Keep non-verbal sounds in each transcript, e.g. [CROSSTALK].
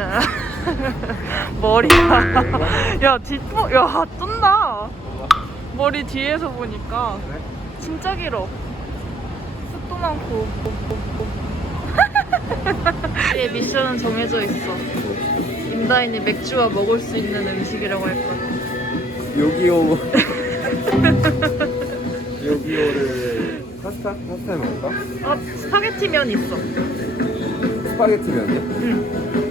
[LAUGHS] 머리야. 야, 뒷모, 야, 쩐다. 머리 뒤에서 보니까? 진짜 길어. 습도 많고. [LAUGHS] 이의 미션은 정해져 있어. 임다인이 맥주와 먹을 수 있는 음식이라고 했거든. 요기요. [LAUGHS] 요기요를 파스타? 파스타에 먹을까? 어, 스파게티면 있어. 스파게티 면이야? 응.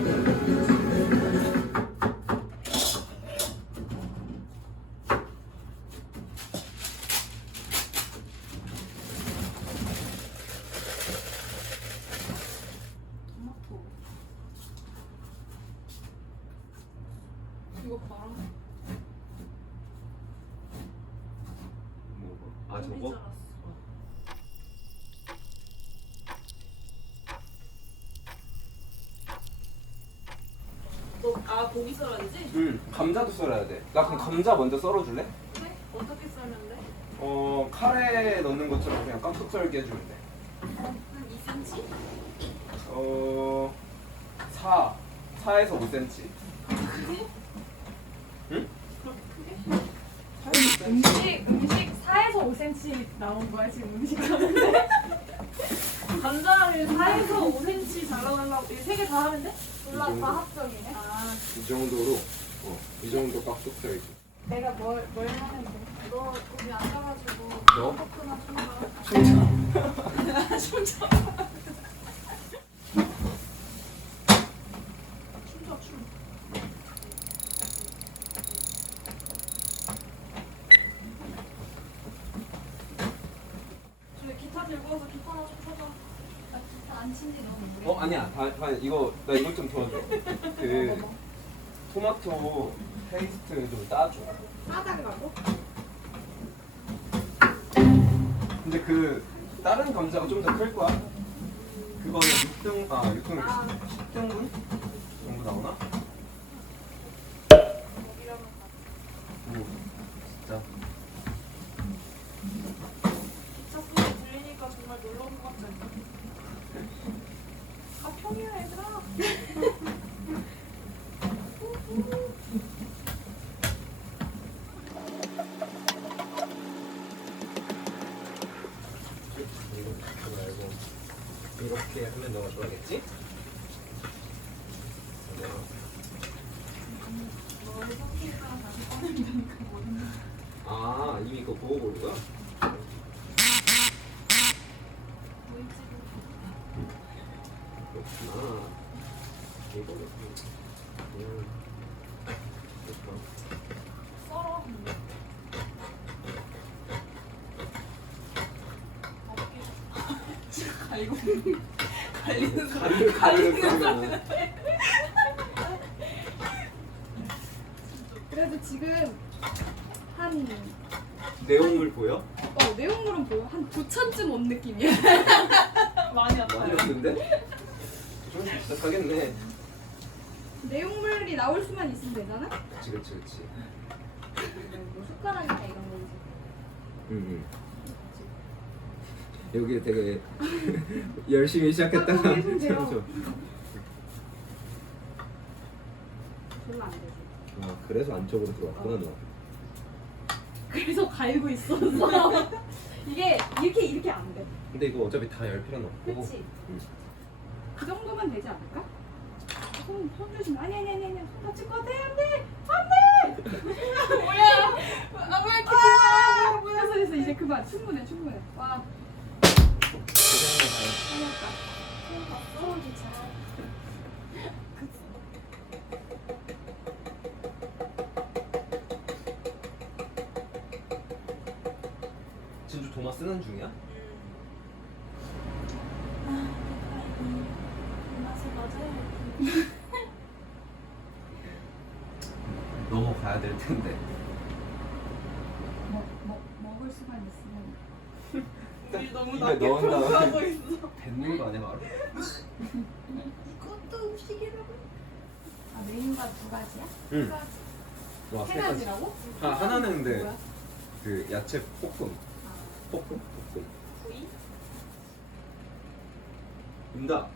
아 저거? 아 고기 썰어야 되지? 응. 감자도 썰어야 돼. 나 그럼 감자 먼저 썰어줄래? 그래? 어떻게 썰면 돼? 어 카레에 넣는 것처럼 그냥 깍둑 썰게 해주면 돼. 한 2cm? 어 4, 4에서 5cm. 응? 음식 음식 4에서 5cm 나온 거야 지금 음식 하는데? 감자를 4에서 5cm 잘라달라고 이세개다 하면 돼? 몰라. 다 합정이네 아 이 정도로 어, 이 정도 깍둑 썰기. 내가 뭘, 뭘 하면 돼? 너 거기 앉아가지고 너? 커프나 춤춰. 춤춰 춤춰 춤 기타 들고 와서 기타나 좀 쳐줘 나 기타 안 친지 너무 오래 어 아니야. 다, 다 이거 나 이것 좀 도와줘. 그 토마토 페이스트 좀 따줘. 싸달라고? 근데 그 다른 감자가 좀 더 클 거야. 그거는 6등 아 6등 아. 10등분 정도 나오나? 거기라면 오 진짜 기차 소리 들리니까 정말 놀러 온 것 같지 않냐? 이렇게 하면 너가 좋아하겠지? 아 이미 그거 보고 올 거야? 그렇구나 이거를 그냥 그렇구나. 썰어 갈고 갈리는 가루 가루를 썰면 그래도 지금 한 내용물 보여? 어, 내용물은 보여 한두 천쯤 온 느낌이야. [LAUGHS] 많이 아파요 많이 없는데? 좀 시작하겠네 내용물이 나올 수만 있으면 되잖아. 그치 그치 그치 뭐 숟가락이나 이런 거 이제. 응, 응. 여기 되게 [LAUGHS] 열심히 시작했다가 아, 거기 별로 안. 아 그래서 안쪽으로 들어왔구나 너 그래서 갈고 있었어. [LAUGHS] 이게 이렇게 이렇게 안 돼. 근데 이거 어차피 다 열 필요는 없고 그렇지. 응. 그 정도만 되지 않을까? 손, 손 조심. 아니 아니 아니 아니. 손 다칠 것 같아. 안 돼. 안 돼. 뭐야 아 뭐야 이렇게 아, 뭐야? 됐어. 이제 그만. 충분해 충분해. 와. 진주 도마 쓰는 중이야? 넘어가야 될 텐데. 먹, 먹, 먹을 수만 있으면 [LAUGHS] 우리 너무 입에 낮게 넣은 다음에 평가하고 있어 뱉는 거 아니야 바로? 이것도 음식이라고? 아 메인과 두 가지야? 응. 가지. 와, 세세 가지. 가지라고? 하, 하나는 근데 뭐야? 그 야채 볶음 아. 볶음 볶음 구이? 임다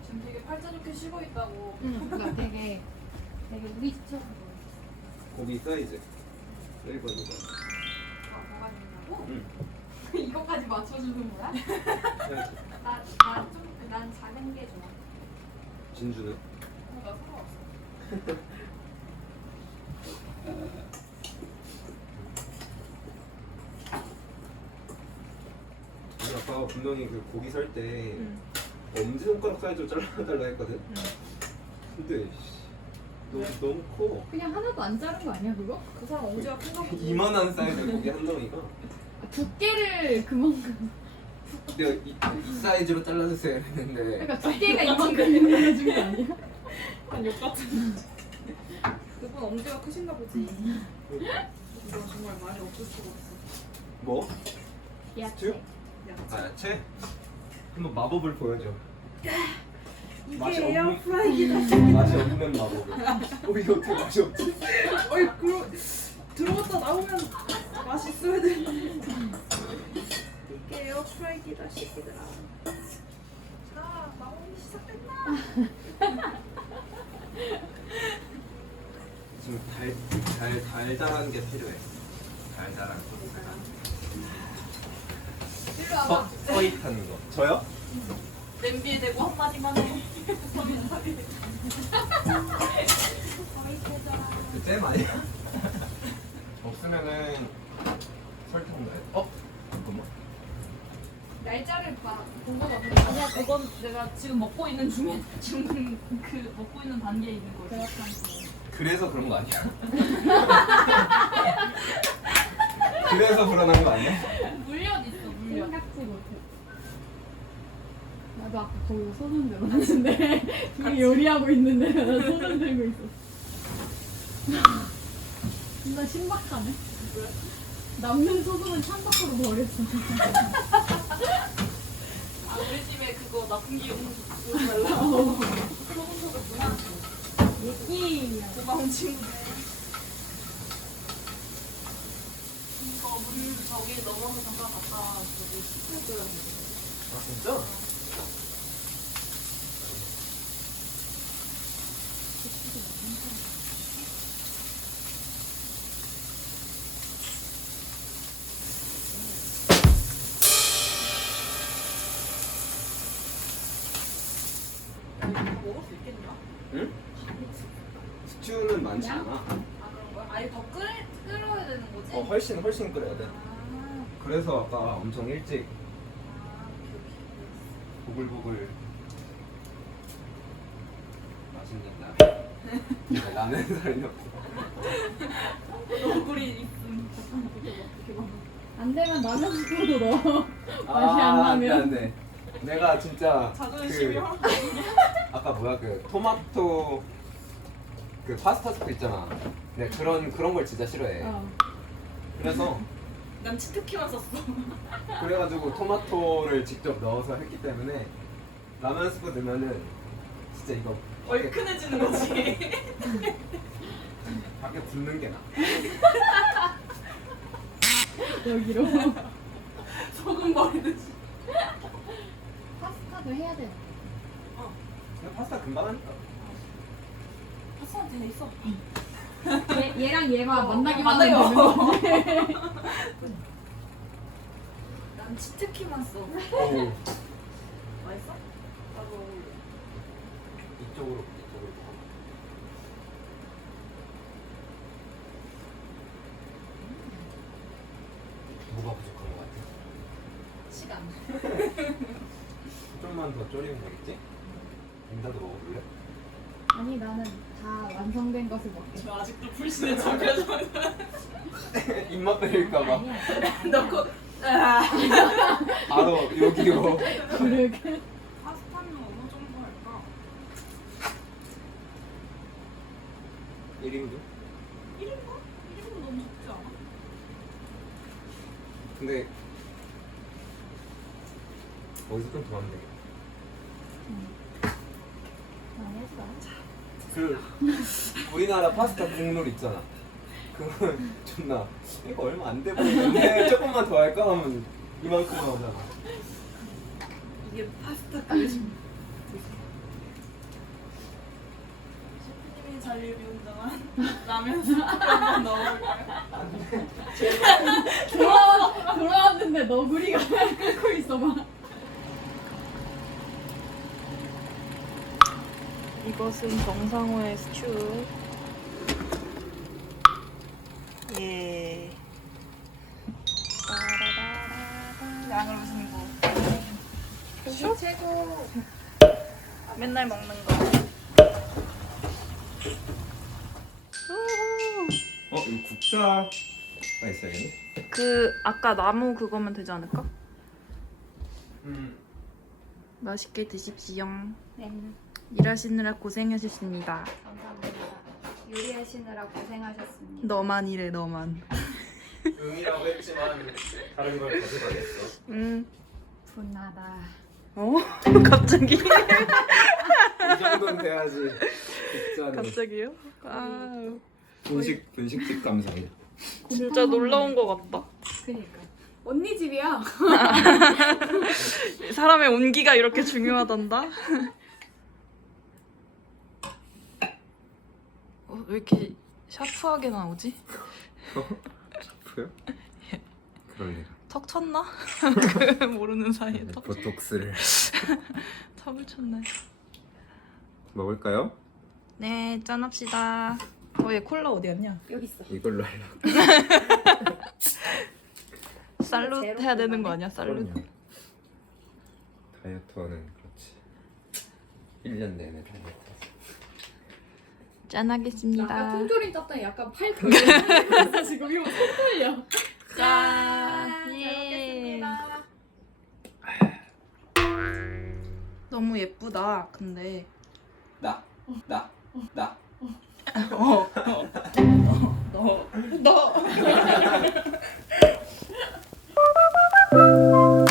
지금 되게 쉬고 있다고. 응, 그러니까 되게 [LAUGHS] 되게 우리 집처럼 고기 사이즈 1번 2번 아, 뭐가 있냐고? 응. [LAUGHS] 이거까지 맞춰주는 거야? [LAUGHS] 사이즈 나난 좀 난 작은 게 좋아. 진주는? 어, 나 상관없어. [LAUGHS] 우리 아빠가 분명히 그 고기 살때 응. 엄지손가락 사이즈로 잘라달라 했거든 응. 근데 씨, 너무, 너무 커 그냥 하나도 안 자른 거 아니야 그거? 그 사람 엄지가 큰가 보지. 이만한 사이즈 고기 한 덩이가 아, 두께를 그만큼 내가 이, 이 사이즈로 잘라주세요 했는데 그러니까 두께가 이만큼 있는 거 아니야? 한욕 같은. 그분 엄지가 크신가 보지. 이건 정말 말이 없을 수가 없어. 뭐? 야채 아 야채? 한번 마법을 보여줘 맛이 이게 없는- 에어프라이기다. 맛이 없는 마법을 어 이게 어떻게 맛이 없지? 어이 그 들어갔다 나오면 맛있어야 되는데. 이게 에어프라이기다 새끼들아. 자 나오기 시작됐다. 지금 달, 달, 달달한 게 필요해 달달한 거 일로 와봐. 서, 서잇하는 거 저요? 냄비에 대고 한마디만 해. 서민 서민. 잼 아니야? 없으면은 설탕 넣어야 돼 어? 잠깐만 날짜를 봐. 본건 없는 아니야 그건 내가 지금 먹고 있는 중에 지금 그 먹고 있는 단계에 있는 거야. 그래서 그런 거 아니야? [LAUGHS] 그래서 불안한 거 아니야? 물엿 있어 물엿. 생각지 못해 나도 아까 거기서 손흔 들어 하는데 둘이 요리하고 있는데 나 손흔 들고 있어 진짜 신박하네 남는 소금은 찬밥으로 버렸어 아 우리 집에 그거 나쁜 기운 오지 말라. 소금 소금구나. 얘기 고마운 친구들. 이거 물 저기 넘어서 잠깐 갔다 저기 시켜줘야 돼. 아 진짜? 먹을 수 있겠냐? 응? 스튜는 많지 않아 아 그런 거야? 아니 더 끓, 끓여야 되는 거지? 어 훨씬 훨씬 끓여야 돼. 아, 그래서 아까 엄청 일찍 아. 보글보글 맛있는 날 나는 살이 없어 얼굴이 있음. 안 되면 라면 스프도 넣어 맛이 아, 안 안돼 나면. 안돼 내가 진짜 자존심이 그 확 아까 뭐야 그 토마토 그 파스타 스프 있잖아. 네 그런 그런 걸 진짜 싫어해. 어. 그래서 난 치트키만 썼어. [LAUGHS] 그래가지고 토마토를 직접 넣어서 했기 때문에 라면 스프 넣으면은 진짜 이거 밖에, 얼큰해지는 거지. [LAUGHS] 밖에 붓는 게 나. [LAUGHS] 여기로 소금 버리듯이. 파스타도 해야 돼 근데 파스타 금방 하니까. 파스타한테 돼 있어. 얘, 얘랑 얘가 어, 만나기만. 하면 되는 거지 [LAUGHS] 난 치트키만 써 오, 맛있어? 나도 이쪽으로 이쪽으로. 뭐가 부족한 것 같아? 시간 [LAUGHS] 좀만 더 졸이면 되겠지? 인다도 먹어볼래? 아니 나는 다 완성된 것을 먹게 저 아직도 저 표정. 입맛 아니야 넣고. 아. 바로 여기요. 그러게 파스타는 어느 정도 할까? 1인분? 1인분? 1인분 너무 적지 않아? 근데 어디서 좀더 하면 되겠다. 많이 했어 그 우리나라 파스타 국물 있잖아. 그건 [LAUGHS] 존나 이거 얼마 안 돼 보이는데 조금만 더 할까 하면 이만큼 나오잖아. 이게 파스타 끓여 자유비운동한 라면 스프 한번 넣어볼까요? 돌아와, 돌아왔는데 너구리가 [LAUGHS] 끓고 있어 막. 이것은 정상호의 스튜. 예. 양을 무슨 거? 고기 최고. 맨날 먹는 거. 어 이거 국자가 있어야겠네. 그 아까 나무 그거면 되지 않을까? 음. 맛있게 드십시오. 네, 일하시느라 고생하셨습니다. 감사합니다. 요리하시느라 고생하셨습니다. 너만 일해 너만. 응이라고 했지만 다른 걸 가져가겠어. 응. 분하다. 어? [LAUGHS] 갑자기? 이 정도는 돼야지. 갑자기요? 아, 분식 분식집 감성이야. 진짜 놀라운 것 같다. 그니까. 언니 집이야. [LAUGHS] 사람의 온기가 이렇게 중요하단다. 어, 왜 이렇게 샤프하게 나오지? 샤프요? [LAUGHS] 그럴 리가. 턱 쳤나? 그 [LAUGHS] 모르는 사이에 턱, 보톡스를 [LAUGHS] 턱을 쳤네. 먹을까요? 네, 짠합시다. 어, 얘 콜라 어디 갔냐? 여기 있어. 이걸로 하려고. 살룻 제로 해야 되는 거? 아니야? 살룻? 그럼요. 다이어트는 그렇지. 1년 내내 다이어트. 짠하겠습니다. 통조림 짰더니 약간 팔 결이 [LAUGHS] 지금 이거 손떨려. 짠. 예. 너무 예쁘다. 근데. 나. 나. 나. 어. 어. 어, 어. 너. 너. [LAUGHS] 너.